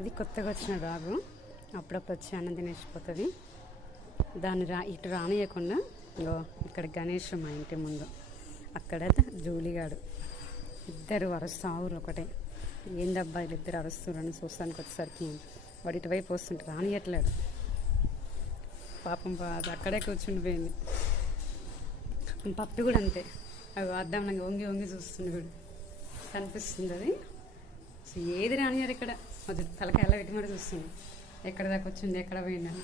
ఇది కొత్తగా వచ్చిన రాగు అప్పుడప్పుడు వచ్చి అన్నం తినేసిపోతుంది. దాన్ని ఇటు రానియకుండా ఇక్కడ గణేష్ మా ఇంటి ముందు అక్కడ జూలిగాడు ఇద్దరు అరుస్తావురు ఒకటే. ఏందబ్బా వీళ్ళిద్దరు అరుస్తున్నారని చూస్తానికి వచ్చేసరికి వాడు ఇటువైపు వస్తుంటే రానియట్లేడు. పాపం అక్కడే కూర్చుండిపోయింది. పప్పి కూడా అంతే, అవి అద్దాంగా వంగి వంగి చూస్తుంది. కూడా కనిపిస్తుంది అది. సో ఏది రానియారు ఇక్కడ మొదటి తలకాయ ఎలా పెట్టి మరి చూస్తుంది ఎక్కడ దాకా వచ్చింది ఎక్కడ పోయిందని.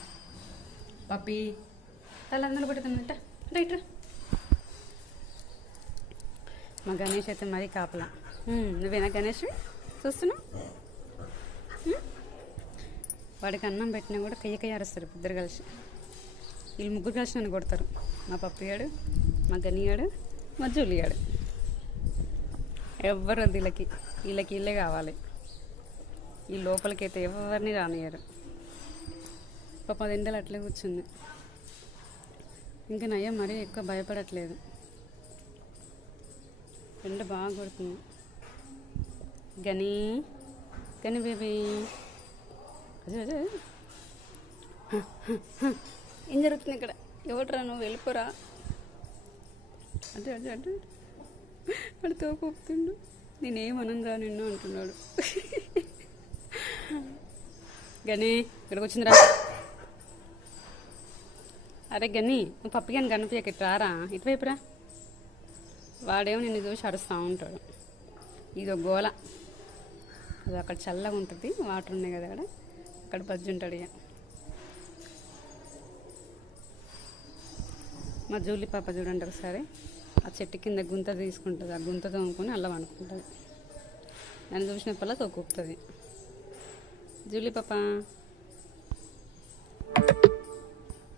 పప్పి తల అందరూ పడుతుందంట రైట్. మా గణేష్ అయితే మరీ కాపలా. నువ్వేనా గణేష్ చూస్తున్నావు? వాడికి అన్నం పెట్టినా కూడా కయ్య అరుస్తారు ఇద్దరు కలిసి. వీళ్ళు ముగ్గురు కలిసి నన్ను కొడతారు. మా పప్పిగాడు, మా గనిగాడు, మా జూలిగాడు. ఎవ్వరు వద్దు వీళ్ళకి, వీళ్ళే కావాలి. ఈ లోపలికైతే ఎవరిని రానియరు. పాప అది ఎండలు అట్లే కూర్చుంది. ఇంకా నయ్య మరీ ఎక్కువ భయపడట్లేదు. ఎండ బాగా కొడుతుంది. గని బేబీ అదే అదే ఏం జరుగుతుంది ఇక్కడ? ఎవడరా నువ్వు? వెళ్ళిపోరా. అదే అదే అంటే వాడు తోకొప్పుతుండు. నేనేమనరా నిన్ను అంటున్నాడు. గని ఇక్కడికి వచ్చిందిరా. అరే గని నువ్వు పప్పి కానీ కనిపించక ఇటు రారా, ఇటువైపురా. వాడేమో నిన్ను చూసి అరుస్తూ ఉంటాడు. ఇదో గోల. అది అక్కడ చల్లగా ఉంటుంది, వాటర్ ఉన్నాయి కదా అక్కడ బజ్జి ఉంటాడు. ఇక మా జూలి పాప చూడండి ఒకసారి ఆ చెట్టు కింద గుంత తీసుకుంటుంది. ఆ గుంత తోముకొని అల్లం అనుకుంటుంది. నన్ను చూసినప్పుడల్లా తోకొప్పుతుంది. జూలి పాప